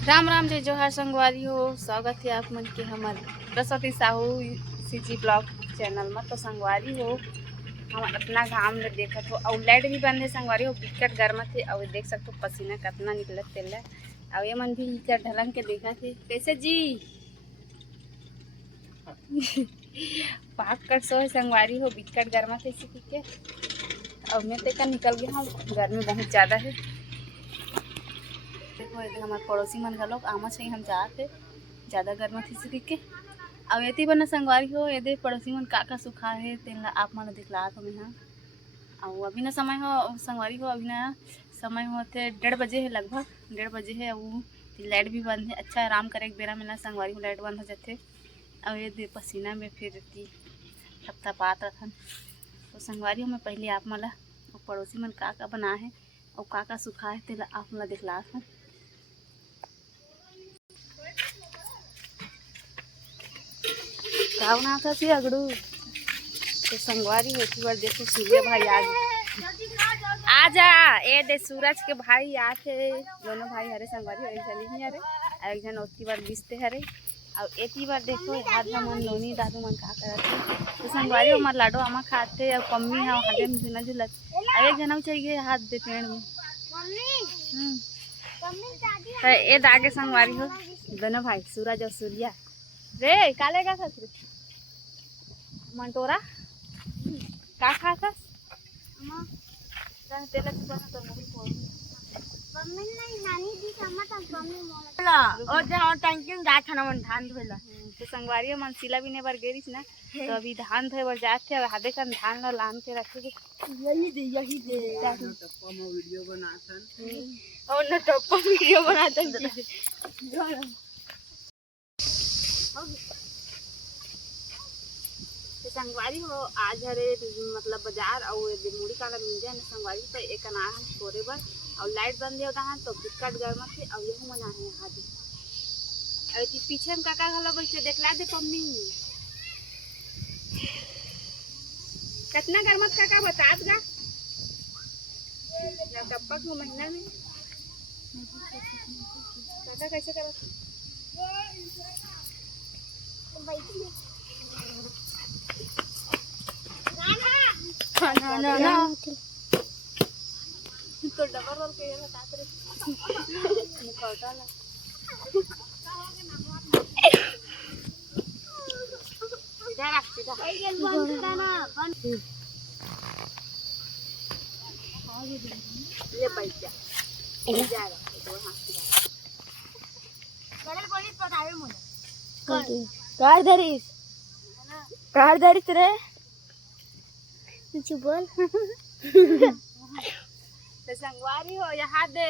राम राम जय जोहार संगवारी हो। स्वागत है आप मन के हमर Saraswati Sahu CG blog channel में। तो संगवारी हो हम अपना घाम ले देखत हो और लाइट भी बंद है संगवारी हो। बिकट गर्म थे और देख सकते हो पसीना कितना निकलत तेल और ये मन भी इकर ढलंग के देखा थे कैसे जी पाक कर सो है संगवारी हो। बिकट गर्म थे इसी के और मैं तेका निकल गया हूँ। गर्मी बहुत ज़्यादा है। देखो ये हमारे पड़ोसी मन घलोक आमा से हम जाते ज़्यादा गर्म थी के अब एती बना संगवारी हो। ये पड़ोसी मन का सुखा है तेन आप मन दिखलात हो यहाँ। और अभी ना समय हो संगवारी हो। अभी ना समय होते 1:30 बजे है, लगभग 1:30 बजे है। वो लाइट भी बंद है। अच्छा आराम करे एक बेरा में ना संगवारी हो लाइट बंद हो जाते और ये दे पसीना में फिर थपथपात रखन। तो संगवारी हो मैं पहले आप मला पड़ोसी मन का बना है और का सुखा है तेला आप मला दिखलात हूँ। गाँव ना था सी अगड़ू तो संगवारी होती बार देखो सूर्य भाई आ जा ए दे सूरज के भाई आते दोनों भाई हरे संगवारी एक जन ही हरे और एक जन ओती बार बिसते हरे और एती बार देखो हाथ मन नोनी दादू मन का करते तो संगवारी हमार लाडो आमा खाते और कम्मी है हाथे में झुना झुलत और एक जन चाहिए हाथ दे पेड़ में तो ए दागे संगवारी हो दोनों भाई सूरज और सूर्या रे काले का खत मंटोरा का खाता तेला तो तो मुड़ी फोड़ मम्मी नहीं नानी दी समत मम्मी मोला और जे और टंकिन जा खाना मन धान धोला तो संगवारी मन सिला भी ने बार गेरिस ना तो अभी धान धोए बर जाते और हादे का धान ला लान के रखे यही दे टप्पा में वीडियो बनाथन और न टप्पा वीडियो बनाथन तो संगवारी हो आज हरे मतलब बाजार और मुड़ी काला मिल जाए ना संगवारी तो एक अनार हम छोड़े बर और लाइट बंद होता है तो बिकट गर्म से और यही मना है आज और पीछे में काका घलो बैठे देखला दे पम्मी कितना गर्मत काका बतात गा टप्पा को महीना में काका कैसे करत ना तो डबल रोल के बतात रे मुखौटा ना सीधा रख ले बैठ जा जा दो हाथ सीधा कड़ल बोली बतावे मोला कार धरिस रे कुछ बोल तो संगवारी हो यहाँ दे